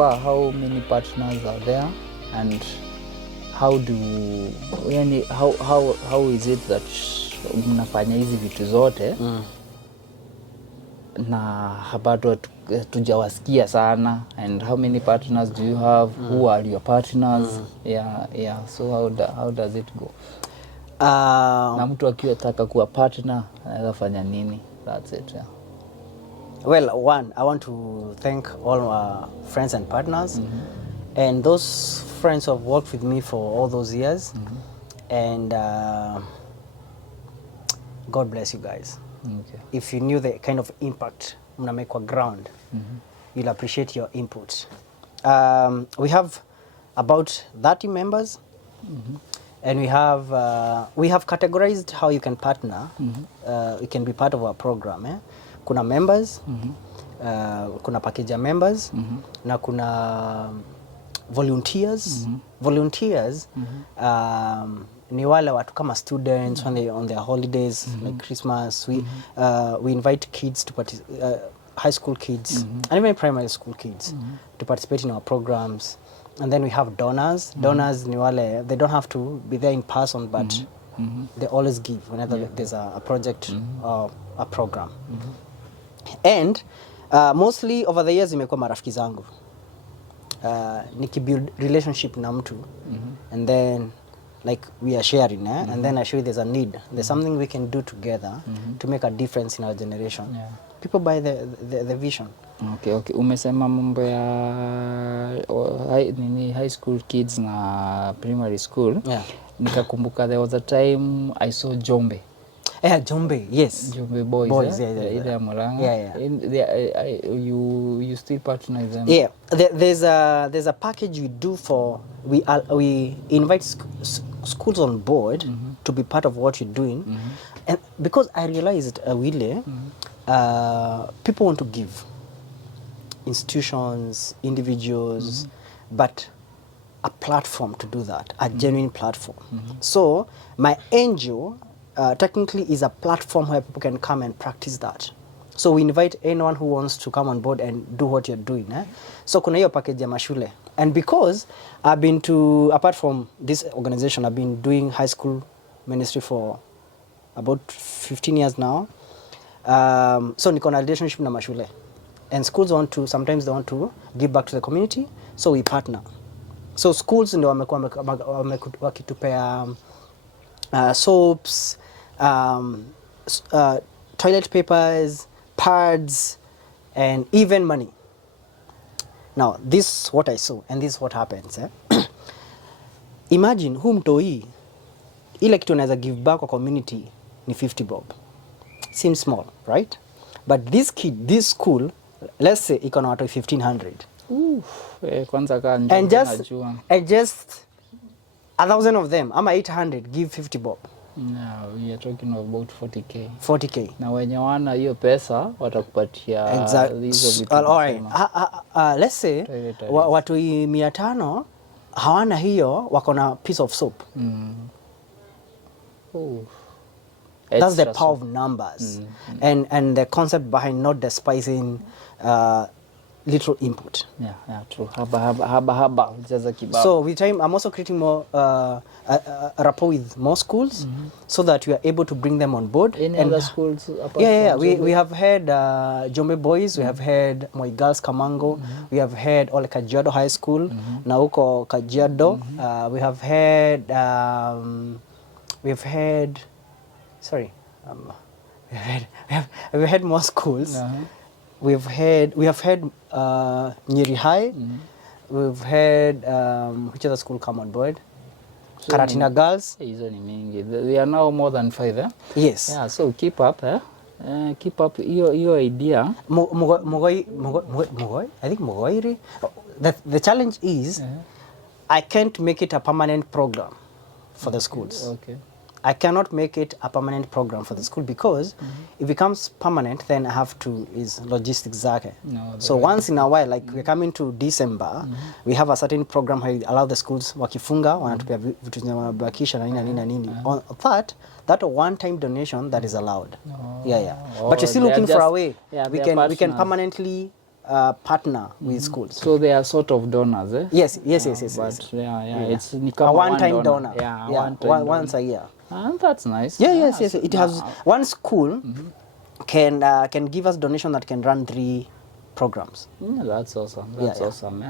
far how many partners are there, and how is it that mnafanya hizi vitu zote na bado tujawasikia sana, and how many partners do you have? Who are your partners? So how does it go? Na mtu akiwataka kuwa partner anaweza fanya nini? That's it. Well, one, I want to thank all our friends and partners, and those friends who have worked with me for all those years, and God bless you guys. Okay. If you knew the kind of impact mna make on ground, you'll appreciate your input. We have about 30 members, and we have categorized how you can partner. You can be part of our program. Kuna members, kuna package members, na kuna volunteers. Volunteers ni wale watu kama students when they on their holidays, like Christmas. We invite kids to high school kids and even primary school kids to participate in our programs. And then we have donors. Donors ni wale, they don't have to be there in person, but they always give whenever there's a project or a program. And mostly over the years imekuwa marafiki zangu. Nikibuild relationship na mtu, and then like we are sharing, and then I show you there's a need, there's something we can do together to make a difference in our generation. People buy the vision. Okay. Umesema mambo ya high school kids na primary school. Nikakumbuka there was a time I saw Jombe. Jombe, yes. Jombe boys. Yeah. You still patronize them? Yeah. There's a package we do for, we invite schools on board to be part of what you're doing. And because I realized, Wile, people want to give. Institutions, individuals, but a platform to do that, a genuine platform. So my NGO technically is a platform where people can come and practice that. So we invite anyone who wants to come on board and do what you're doing. So kuna hiyo package ya mashule. And because I've been to, apart from this organization, I've been doing high school ministry for about 15 years now. So niko na relationship na mashule. And schools sometimes they want to give back to the community, so we partner. So schools ndio wamekuwa wakitupea soaps, toilet papers, pads, and even money. Now, this is what I saw, and this is what happens. Imagine mtoi ile kitu unaweza give back kwa community ni 50 bob. Seems small, right? But this school, let's say iko na watu 1500. Kwanza and just 1,000 of them, ama 800 give 50 bob. No, we are talking about 40k. 40k. Na wenye wana hiyo pesa watakupatia hizo vitu. Alright. Let's say watu 500 hawana hiyo, wako na piece of soap. That's the power of numbers. And the concept behind not despising little input. Yeah, true. Haba jaza kibao. So with time I'm also creating more rapport with more schools, so that we are able to bring them on board. Any other schools apart from we have had Jombe Boys, we have had Moi Girls Kamango, we have had Ole Kajiado High School, na huko Kajiado. We have had more schools. We have had Nyeri High. We've had which other school come on board? So Karatina Girls. They are now more than 5. Yes. Yeah, so keep up. Keep up your idea. Mogoi. I think Mogoiri. The challenge is I can't make it a permanent program for the schools. Okay. I cannot make it a permanent program for the school because if it becomes permanent, then I have to is logistics zake. So once in a while, like we're coming to December, we have a certain program where we allow the schools wakifunga wanatupia vitu zinabakisha na nini. On that one-time donation that is allowed. But you're still looking for a way. We can permanently partner with schools. So they are sort of donors, eh? Yes. But it's A one-time donor. Yeah, Once a year. That's nice. Yes. It has one school can give us donation that can run 3 programs. Yeah, that's awesome. That's awesome.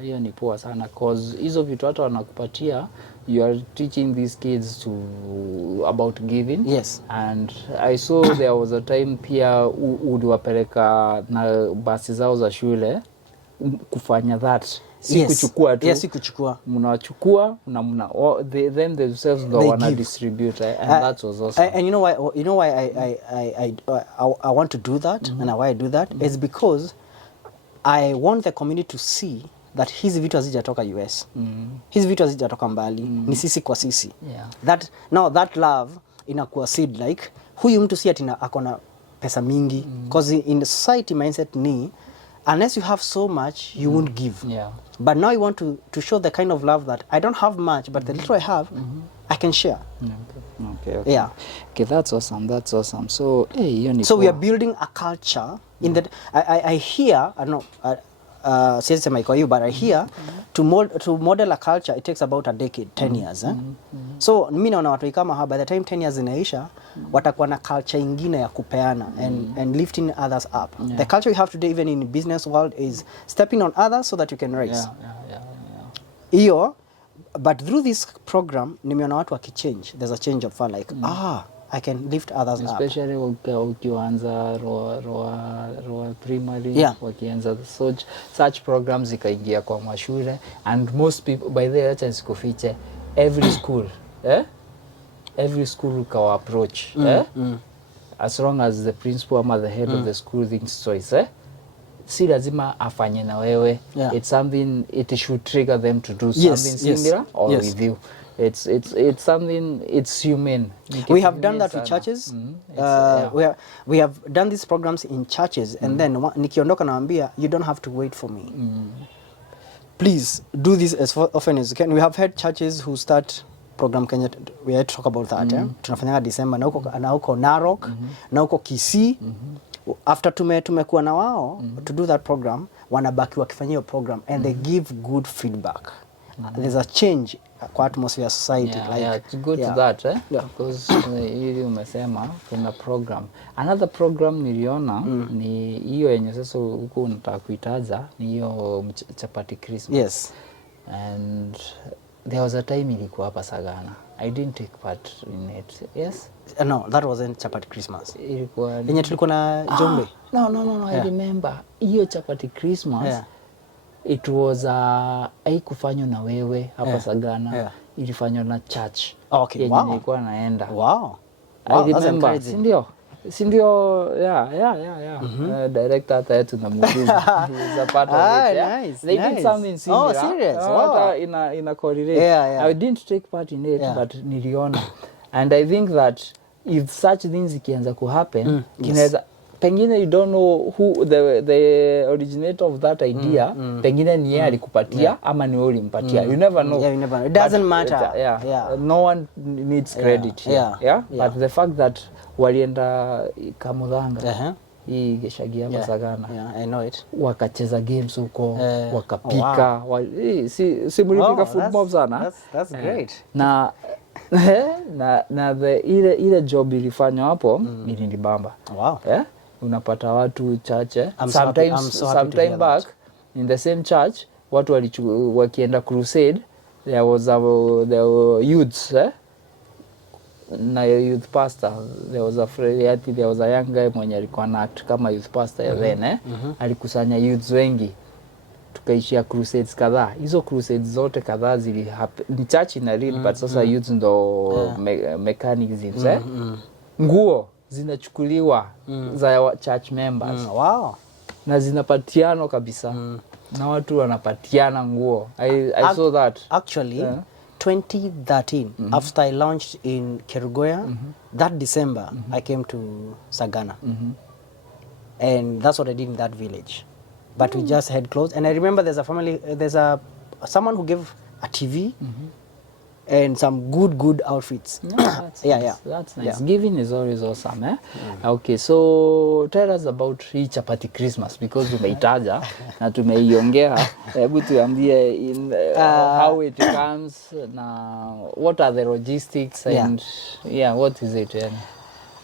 Hiyo ni poa sana cause hizo vitu hata wanakupatia, you are teaching these kids to about giving. Yes. And I saw there was a time pia uliwapeleka na basi zao za shule kufanya that. Si kuchukua tu. Yes, si kuchukua. Mnawachukua na then themselves go wana distribute, and that was awesome. And you know why I want to do that, and why I do that is because I want the community to see that hizi vitu hazijatoka US. Hizi vitu hazijatoka mbali, ni sisi kwa sisi. That love inakuwa seed, like huyu mtu si ati akona pesa mingi, because in the society mindset ni unless you have so much you won't give. But now you want to show the kind of love that I don't have much, but the little I have I can share. Okay. Yeah. Okay, that's awesome. So so we are building a culture in that I hear, I don't know, but I hear to model a culture it takes about a decade, 10 years. So mimi naona watu kama hapa, by the time 10 years inaisha, watakuwa na culture ingine ya kupeana and lifting others up. The culture we have today even in business world is stepping on others so that you can rise. Iyo, but through this program nimeona watu wakichange. There's a change of fun, like I can lift others especially up. ukianza roa primary, wakianza such programs zikaingia kwa mashule, and most people by the way chance kufiche every school kawa approach as long as the principal ama the head of the school thinks choice, si lazima afanye na wewe. It's something, it should trigger them to do something similar or with you. It's something, it's human. We have done that with churches. We have done these programs in churches, and then nikiondoka naambia, you don't have to wait for me. Please do this as often as you can. We have had churches who start program Kenya. We had to talk about that. Tunafanya December na huko Narok, na huko Kisii. After tumekuwa na wao to do that program, wanabaki wakifanya hiyo program and they give good feedback. There's a change kwa atmosphere society. It's good to that, because hili umesema kuna program. Another program niliona ni hiyo yenye sasa huko unataka kuitaja, ni hiyo Chapati Christmas. Yes. And there was a time ilikuwa hapa Sagana. I didn't take part in it. Yes? No, that wasn't Chapati Christmas. Ilikuwa yenye tulikuwa na Jombe. No, I remember. Hiyo Chapati Christmas. It was haikufanywa na wewe hapa Sagana. Ilifanywa na church. Okay, wow. Nilikuwa naenda. Wow. I remember. Sindio, director hata yetu na mjuzi. He's a part of it. Nice, they did something similar. Oh, serious? Wow. In correlate. I didn't take part in it, but niliona. And I think that if such things ikianza kuhappen, kinaweza pengine you don't know who the originator of that idea, pengine ni yeye alikupatia ama ni wewe ulimpatia. You never know. You never know. It doesn't matter. No one needs credit here. But the fact that walienda Kamudhanga, hii Geshagia Masagana. I know it. Wakacheza games huko, wakapika. Si mlipika food mob sana. That's great. Na ile job ilifanywa hapo ilinibamba. Wow. Unapata watu chache. Sometime back in the same church watu wakienda crusade, there were youths, na youth pastor, there was a young guy mwenye alikuwa na act kama youth pastor then alikusanya youths wengi, tukaishia crusades kadhaa. Hizo crusades zote kadhaa ni church ina lead, but sasa youths ndo mechanisms. Nguo zinachukuliwa za church members. Wow. Na zinapatiano kabisa. Na watu wanapatiana nguo. I saw that. Actually, 2013, after I launched in Kerugoya, that December, I came to Sagana. And that's what I did in that village. But we just had clothes. And I remember there's someone who gave a TV. and some good outfits. No, that's yeah, nice. yeah. That's nice. Yeah. Giving is always awesome, eh? Okay, so tell us about hii Chapati Christmas because umeitaja na tumeiongea. Hebu tuambie in how it comes na what are the logistics and what is it?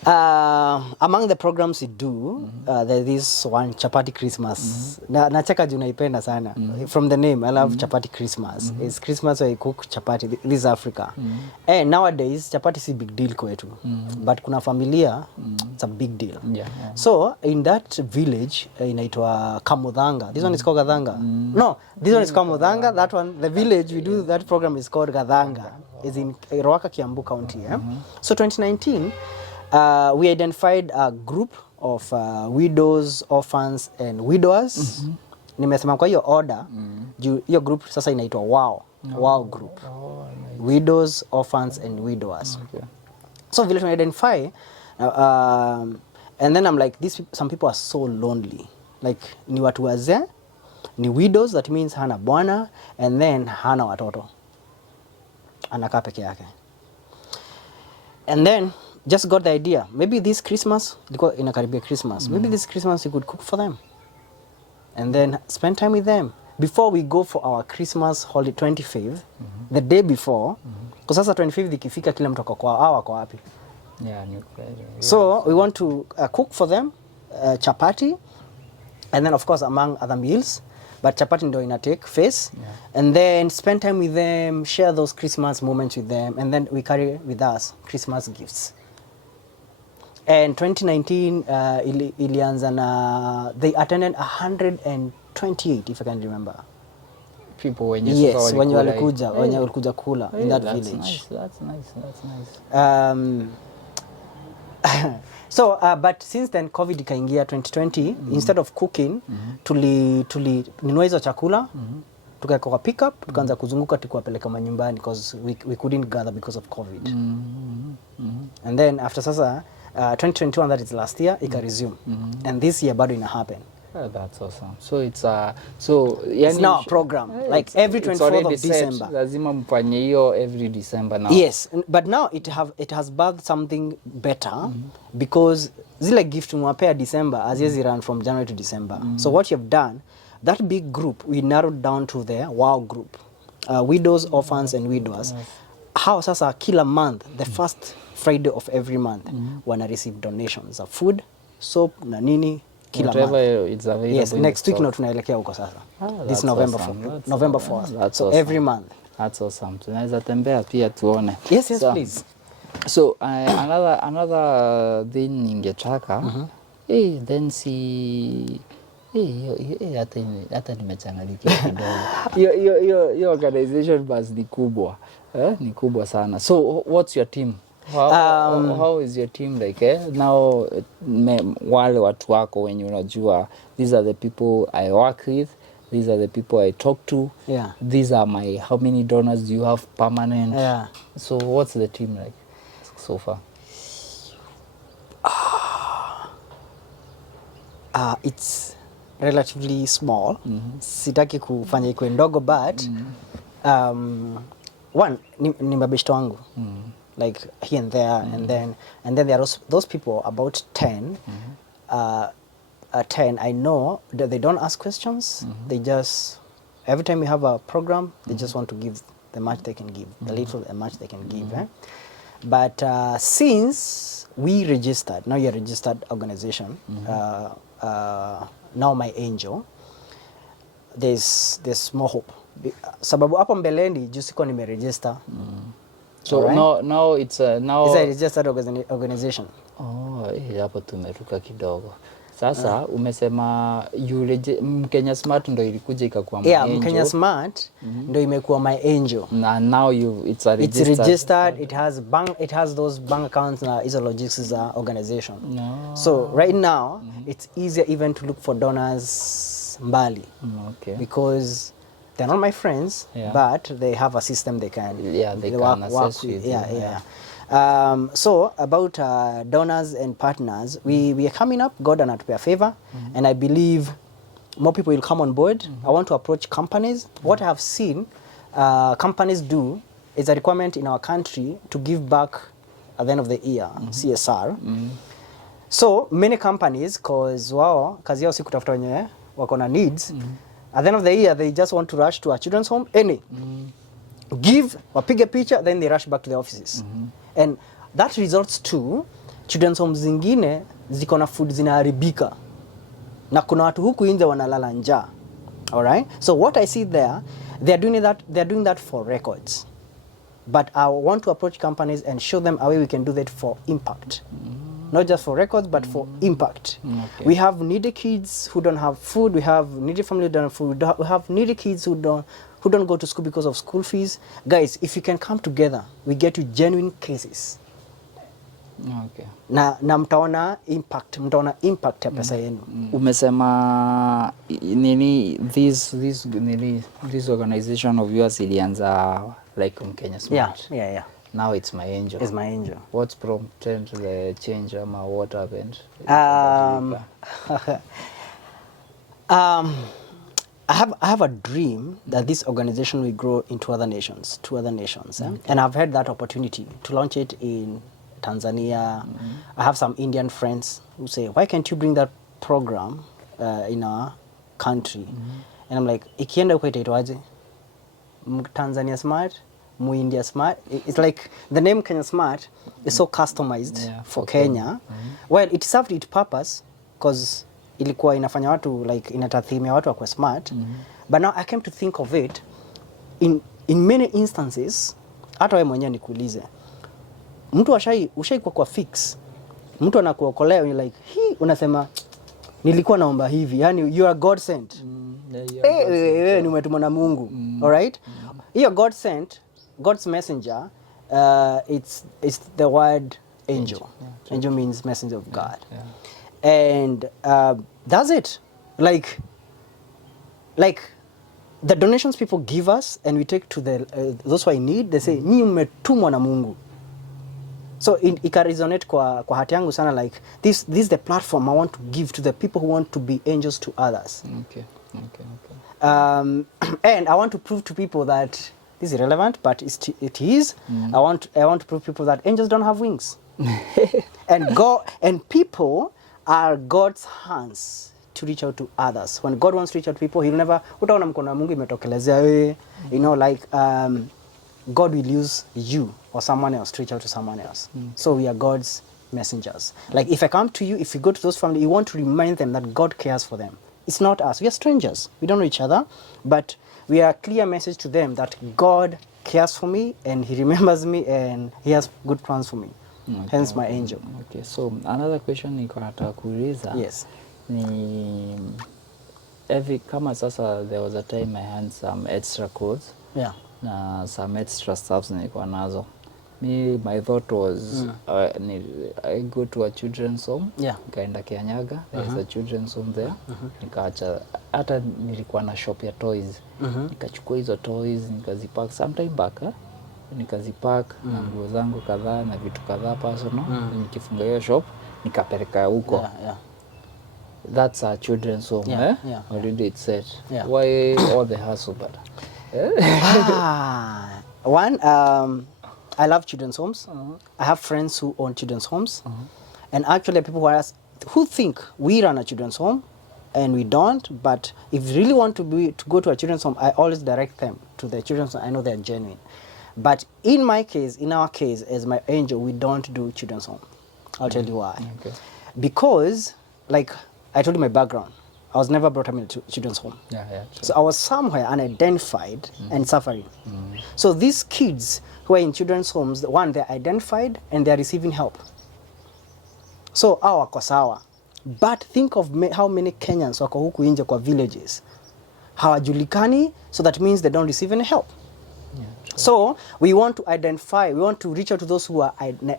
Among the programs we do, there's this one Chapati Christmas. Nacheka juu naipenda sana. From the name, I love Chapati Christmas. It's Christmas where you cook chapati. This is Africa. And nowadays, chapati is a big deal kwetu. But kuna familia, it's a big deal. So, in that village, inaitwa Kamudhanga. This one is called Gadhanga. No, this one is Kamudhanga. That one, the village we do that program is called Gadhanga. It's in Ruaka, Kiambu County. So, 2019, we identified a group of widows, orphans and widowers. Nimesema kwa hiyo order, hiyo group sasa inaitwa WOW group. Nice. Widows, orphans and widowers. So vile tuna identify and then I'm like some people are so lonely. Like ni watu wazee, ni widows, that means hana bwana, and then hana watoto. Anakaa peke yake. And then just got the idea. Maybe this Christmas, inakaribia Christmas. Maybe this Christmas you could cook for them. And then spend time with them. Before we go for our Christmas holiday 25th, the day before, because sasa 25th ikifika kila mtu ako wapi. So we want to cook for them chapati, and then of course among other meals, but chapati ndo ina take face, and then spend time with them, share those Christmas moments with them, and then we carry with us Christmas gifts. And 2019 ilianza na they attended 128, if I can remember. People when you when walikuja kula in that village. That's nice. So but since then COVID ikaingia 2020, instead of cooking tulinunua hizo chakula, tukaweka kwa pickup, tukaanza kuzunguka tukiwapeleka manyumbani because we couldn't gather because of COVID. And then after sasa 2021, that is last year, ika resume. And this year bado ina happen. That's awesome. So it's it's now a program, like every 24th of December. Lazima mfanye hiyo every December now. Yes, but now it has birthed something better because zile gift mwapea December haziwezi run from January to December. So what you've done, that big group, we narrowed down to the WOW group. Widows, orphans and widowers. How sasa kila month, the first Friday of every month, wana receive donations of food, soap, na nini, kila month. It's available. Yes, next week no tunaelekea huko sasa. This November awesome. November 4th. So awesome. Every month. That's awesome. Tunaweza tembea pia tuone. Yes, please. So another thing ningetaka, then see hata nimechanganyika kidogo. Hiyo organization bus ni kubwa. Ni kubwa sana. So what's your team? How is your team like? Now wale watu wako wenye unajua, these are the people I work with, these are the people I talk to. These are my, how many donors do you have permanent? So what's the team like so far? It's relatively small. Sitaki kufanya ikuwe ndogo, but one ni mabeshto wangu. Like here and there, and then there are those people about 10. 10 I know that they don't ask questions. They just, every time we have a program, they just want to give the much they can give, the little and much they can give. But since we registered, now you're a registered organization, now my angel, there's more hope. Sababu hapo mbeleni juu siko nimeregister. So right? now it's a registered organization. Hapo tumeruka kidogo. Sasa umesema Mkenya Smart ndo ilikuja ikakuwa my angel. Mkenya Smart ndo imekuwa my angel. Now it's registered. It has those bank accounts na hizo logistics organization. So right now it's easier even to look for donors mbali. Because they're not my friends, but they have a system they can work with. So about donors and partners, we are coming up. God anatupea a favor, and I believe more people will come on board. I want to approach companies. What I have seen companies do it's a requirement in our country to give back at the end of the year, CSR. So many companies, cause wao kazi yao si kutafuta wenye wako na needs, at the end of the year they just want to rush to a children's home, give, wapige picha, then they rush back to the offices. And that results to children's homes zingine ziko na food zinaharibika. Na kuna watu huku nje wanalala njaa. All right? So what I see there, they're doing that for records. But I want to approach companies and show them a way we can do that for impact. Not just for records, but for impact. Okay. We have needy kids who don't have food. We have needy families who don't have food. We have needy kids who don't go to school because of school fees. Guys, if you can come together, we get you genuine cases. Okay. Na mtaona impact ya pesa yenu. Umesema nini this organization of yours ilianza like Kenya Smart. Yeah. Now it's My Angel. It's My Angel. What's prompted the change ama what happened? I have a dream that this organization will grow into other nations, and I've had that opportunity to launch it in Tanzania. I have some Indian friends who say, why can't you bring that program in our country? And I'm like, ikienda huko itaitwaje? Tanzania Smart, India Smart. It's like the name Kenya Smart is so customized for Kenya. Well, it served its purpose because ilikuwa inafanya watu like inatathimia watu wakwe smart. But now I came to think of it in many instances. Hata wewe mwenyewe nikuulize, mtu ushai kwa fix, mtu anakuokolea, you're like unasema nilikuwa naomba hivi, yani you are God sent. Wewe ni umetumwa na Mungu. All right? You are God sent, God's messenger. It's the word angel. Angel means messenger of God. And that's it. Like the donations people give us and we take to those who are in need, they say ni umetumwa na Mungu. So ika resonate kwa hati yangu sana, like this is the platform I want to give to the people who want to be angels to others. Okay. And I want to prove to people that this is relevant, but it is. I want to prove to people that angels don't have wings. and people are God's hands to reach out to others. When God wants to reach out to people, he'll never utaona mkono wa Mungu imetokelezea wewe, you know, like God will use you or someone else to reach out to someone else. So we are God's messengers. Like if I come to you, if you go to those families, you want to remind them that God cares for them. It's not us. We are strangers. We don't know each other, but we are a clear message to them that God cares for me and he remembers me and he has good plans for me. Hence my angel. Okay, so another question niko nataka kuuliza. Yes. Ni kama sasa there was a time I had some extra codes. Yeah. Na some extra stuffs nilikuwa nazo. My thought was I go to a children's home. Yeah. Nikaenda Kianyaga. There's a children's home there. Nikaacha hata nilikuwa na shop ya toys. Nikachukua hizo toys nikazipack sometime back. Nikazipack na nguo zangu kadhaa na vitu kadhaa personal. Nikifunga hiyo shop nikapeleka huko. Yeah. That's a children's home. Yeah. Already it's set. Yeah. Why all the hassle but? One, I love children's homes. I have friends who own children's homes. And actually people who think we run a children's home and we don't, but if you really want to go to a children's home, I always direct them to the children's home. I know they're genuine. But in our case, as my angel, we don't do children's home. I'll tell you why. Okay. Because, like I told you my background, I was never brought up in a children's home. Yeah. True. So I was somewhere unidentified and suffering. So these kids who are in children's homes, one, they're identified and they're receiving help. So wako sawa. But think of how many Kenyans wako huku nje kwa villages hawajulikani, so that means they don't receive any help. Yeah, so we want to identify, we want to reach out to those who are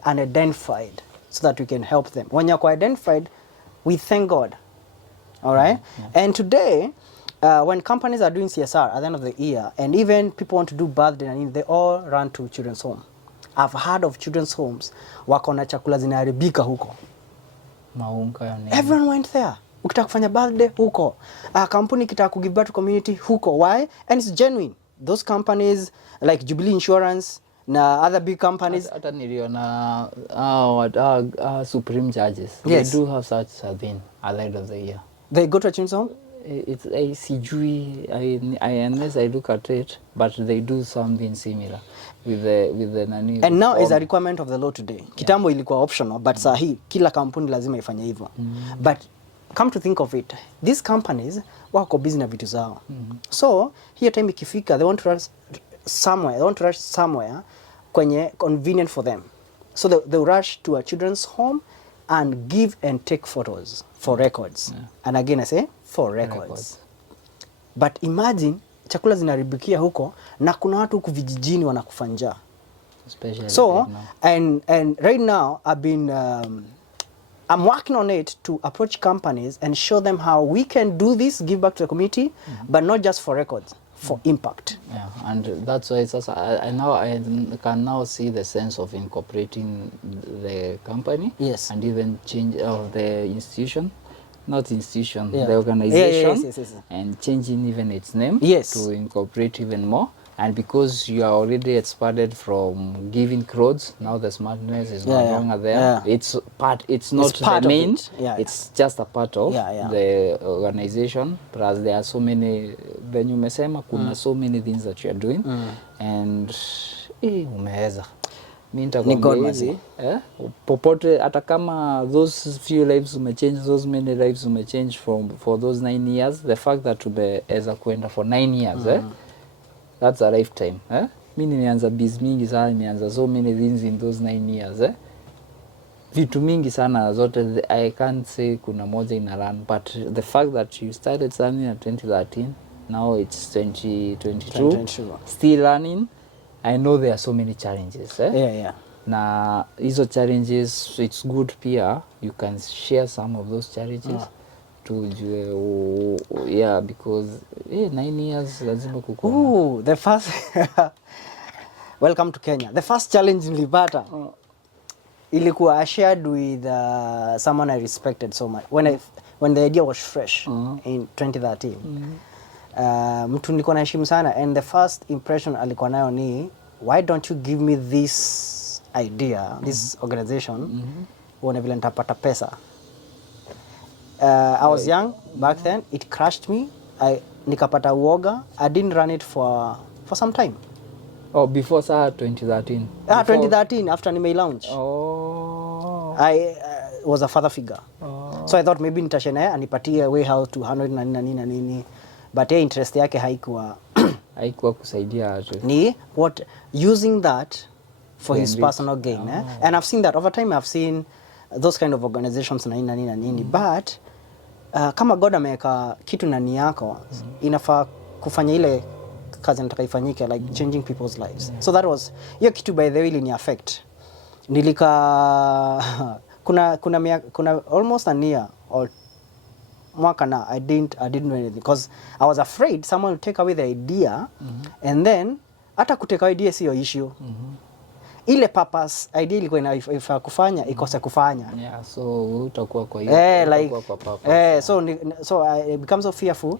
unidentified so that we can help them. When you're identified, we thank God. All right? And today, when companies are doing CSR at the end of the year, and even people want to do birthday, and they all run to children's home. I've heard of children's homes wako na chakula zinaharibika huko. Maunga ya nini? Everyone went there. Ukitaka kufanya birthday huko. Kampuni kitaka kugive back to community huko. Why? And it's genuine. Those companies like Jubilee Insurance, na other big companies. Hata niliona supreme judges. Yes. They do have such a thing at the end of the year. They go to a children's home? It's CGI, unless I look at it, but they do something similar with the nani. And now is a requirement of the law today. Kitambo ilikuwa optional, but sahi kila kampuni lazima ifanye hivyo. But come to think of it, these companies wako busy na vitu zao. So hiyo time ikifika, they want to rush somewhere kwenye convenient for them. So they rush to a children's home and give and take photos for records. And again I say for records. But imagine chakula zinaribikia huko na kuna watu huku vijijini wanakufa njaa. So and right now I'm working on it to approach companies and show them how we can do this, give back to the community, but not just for records, for impact. Yeah, and that's why it's also, I can now see the sense of incorporating the company. Yes. And even change of the institution. Not institution, the organization. Yes. And changing even its name. Yes. To incorporate even more. And because you are already expanded from giving clothes, now the smartness is no longer there. Yeah. It's not the main, it's just a part of the organization. Plus there are so many, venye umesema, kuna so many things that you are doing. And umeweza. Popote hata kama those few lives umechange, those many lives umechange for those 9 years, the fact that umeweza kuenda for 9 years, that's a lifetime. Mimi nimeanza biz mingi sana, nimeanza so many things in those 9 years. Vitu mingi sana zote, I can't say kuna moja ina run, but the fact that you started something in 2013, now it's 2022, still running. I know there are so many challenges. Na hizo challenges, it's good pia you can share some of those challenges. Because 9 years lazima kukua. The first welcome to Kenya. The first challenge nilipata ilikuwa I shared with someone I respected so much when the idea was fresh in 2013. Mtu nilikuwa naheshimu sana, and the first impression alikuwa nayo ni, why don't you give me this idea, this organization, uone vile nitapata pesa. I was young back then, it crushed me. Nikapata uoga. I didn't run it for some time. Oh, before 2013? 2013, after nime launch. Oh. I was a father figure. Oh. So I thought maybe nitashare anipatie way how to handle na nini. But interest yake haikuwa kusaidia watu. Ni what using that for his personal gain. And I've seen that over time. I've seen those kind of organizations na nini. But kama God ameweka kitu ndani yako, inafaa kufanya ile kazi nataka ifanyike, like changing people's lives. So that was hiyo kitu, by the way, ilini affect. Kuna almost a year or mwaka na I didn't do anything because I was afraid someone would take away the idea, and then hata kuteka idea sio issue. Ile purpose idea ilikuwa inafaa kufanya ikose kufanya. Yeah, so utakuwa kwa hiyo kwa purpose. So I become so fearful.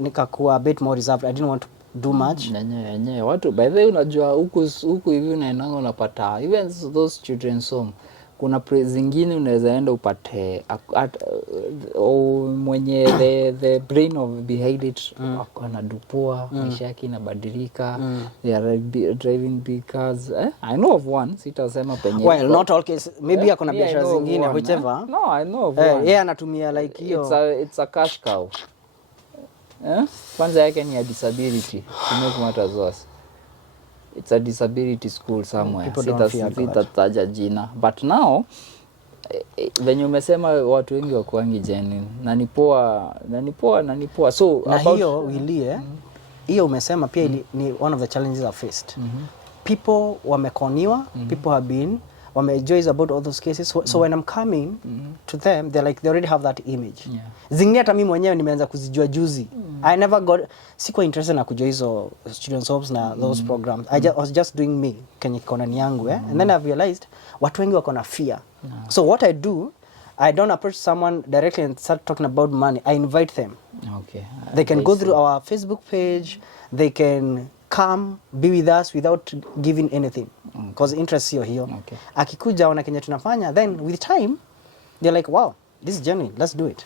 Nikakuwa a bit more reserved. I didn't want to do much. Yenyewe watu, by the way, unajua huku hivi unaendanga unapata even those children's home, kuna zingine unaweza enda upate mwenye the brain of behind it anadupua, maisha yake inabadilika, they are driving big cars. I know of one, sitasema penye. Well, not all cases, maybe akona biashara zingine, whichever. No, I know of one. Yeah, anatumia like hiyo. It's a cash cow. Kwanza yake ni a disability, to make matters worse. It's a disability school somewhere. Sitataja jina. But now, venye umesema watu wengi wakuangi genuine. Nanipoa. So, na hiyo wilie, hiyo umesema pia ni one of the challenges I faced. People wamekoniwa, people have been, wamejoys about all those cases. So when I'm coming to them, they already have that image. Yeah. Zingine hata mimi mwenyewe nimeanza kuzijua juzi. I never sikuwa interested na kujua hizo student homes na those programs. I was just doing me, kenye kona ni yangu. And then I've realized watu wengi wako na fear. So what I do, I don't approach someone directly and start talking about money. I invite them. Okay. They can go through our Facebook page. They can come be with us without giving anything because interest sio hiyo. Okay. Akikuja ona Kenya tunafanya, then with time they're like, wow, this is genuine, let's do it.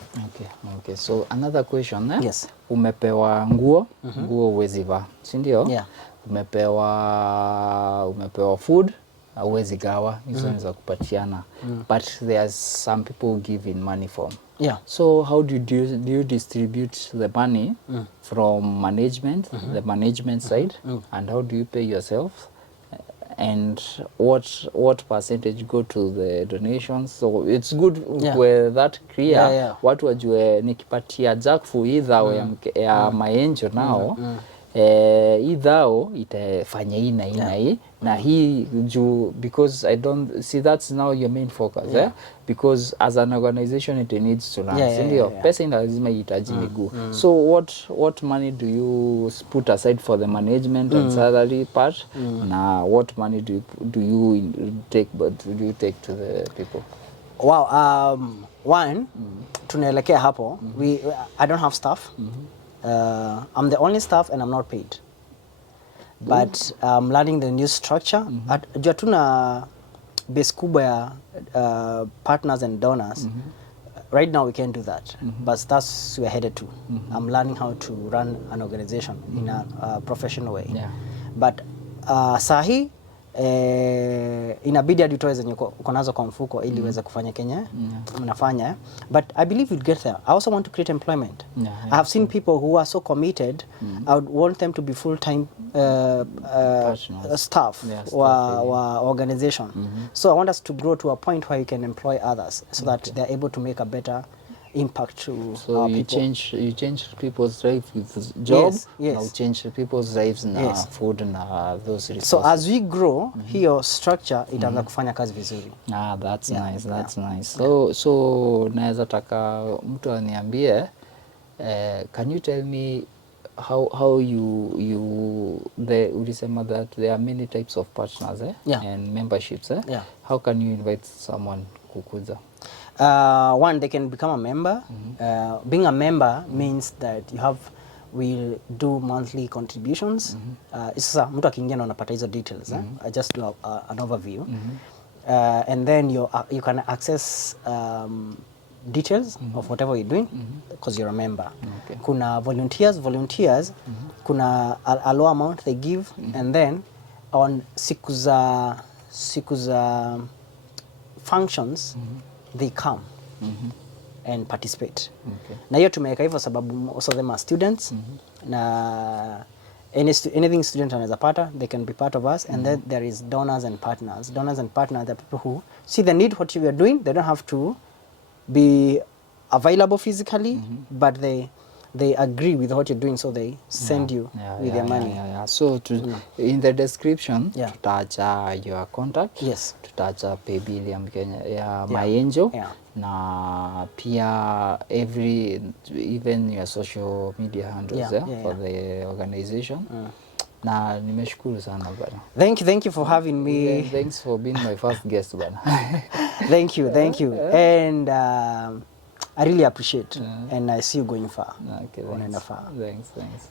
Okay. So another question, eh? Yes. Umepewa nguo, nguo huwezi vaa, si ndio? Yeah. Umepewa food, huwezi gawa, hizo ni za kupatiana. But there's some people who give in money form. Yeah. So how do you distribute the money from management, the management side, and how do you pay yourself? And what percentage go to the donations? So it's good with that clear. Watu wajue nikipatia Jakfu idhao ya maenjo nao idhao itafanya hii na hii na hii na hii juu, because I don't see that's now your main focus because as an organization it needs to run, ndio pesa ina lazima ihitaji miguu. So what money do you put aside for the management and salary part, na what money do you take to the people? Wow, one tunaelekea hapo. I don't have staff. I'm the only staff and I'm not paid. But I'm learning the new structure. Jua tuna base kubwa ya partners and donors. Right now we can't do that. But that's we're headed to. I'm learning how to run an organization in a professional way. Yeah. But sahi inabidi aditoe zenye uko nazo kwa mfuko ili uweze kufanya Kenya mnafanya. But I believe we'll get there. I also want to create employment. I have seen people who are so committed. I would want them to be full-time staff wa organization. So I want us to grow to a point where you can employ others so that they're able to make a better impact to our people. You change people's lives with job. Yes. Now change people's lives na food na those resources. So as we grow, hiyo structure itaanza kufanya kazi vizuri. That's nice. That's nice. So naweza taka mtu aniambie, can you tell me how you ulisema that there are many types of partners and memberships how can you invite someone kukuza? One, they can become a member. Being a member means that we'll do monthly contributions. Sasa mtu akiingia na unapata hizo details. I just do an overview. And then you can access details of whatever you're doing because you're a member. Kuna volunteers, kuna a low amount they give, and then on siku za functions they come and participate. Na hiyo tumeweka hivyo sababu most of them are students na anything student anaweza pata, they can be part of us. And then there is donors and partners. Donors and partners are people who see the need what you are doing. They don't have to be available physically, but they agree with what you're doing, so they send you with their money. So in the description tutaacha your contact, tutaacha PAYBILL ya Kenya ya My Angel, na pia even your social media handles for the organization. Na nimeshukuru sana bana. Thank you for having me. Thanks for being my first guest bana. Thank you. And I really appreciate and I see you going far. Okay,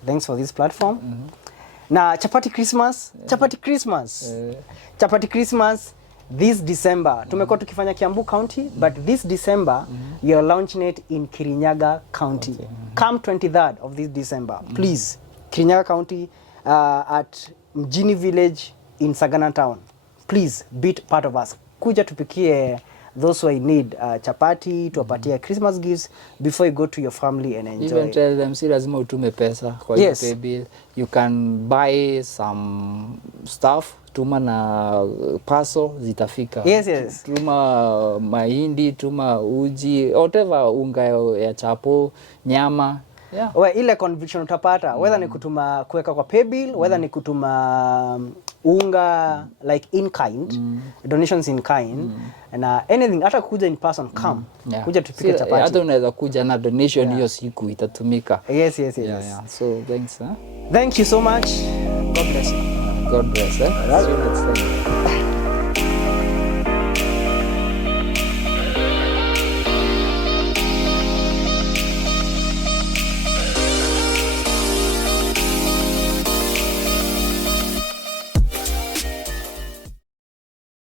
Thanks for this platform. Na Chapati Christmas this December. Tumekuwa tukifanya Kiambu County, but this December we are launching it in Kirinyaga County. Come 23rd of this December. Please, Kirinyaga County at Mjini Village in Sagana Town. Please be part of us. Kuja tupikie those who need chapati, tuwapatie Christmas gifts before you go to your family and enjoy. Even tell them si lazima utume pesa kwa PAYBIll. You can buy some stuff, tuma na parcel zitafika. Yes. Tuma mahindi, tuma uji, whatever, unga ya chapo, nyama. Ile conviction utapata, whether ni kutuma kuweka kwa PAYBIll, whether ni kutuma unga like in kind, donations in kind, na anything, hata kuja in person, come. Kuja tupike chapati. Hata unaweza kuja na donation hiyo siku itatumika. Yes. So thanks. Thank you so much. God bless you. God bless. See you next time.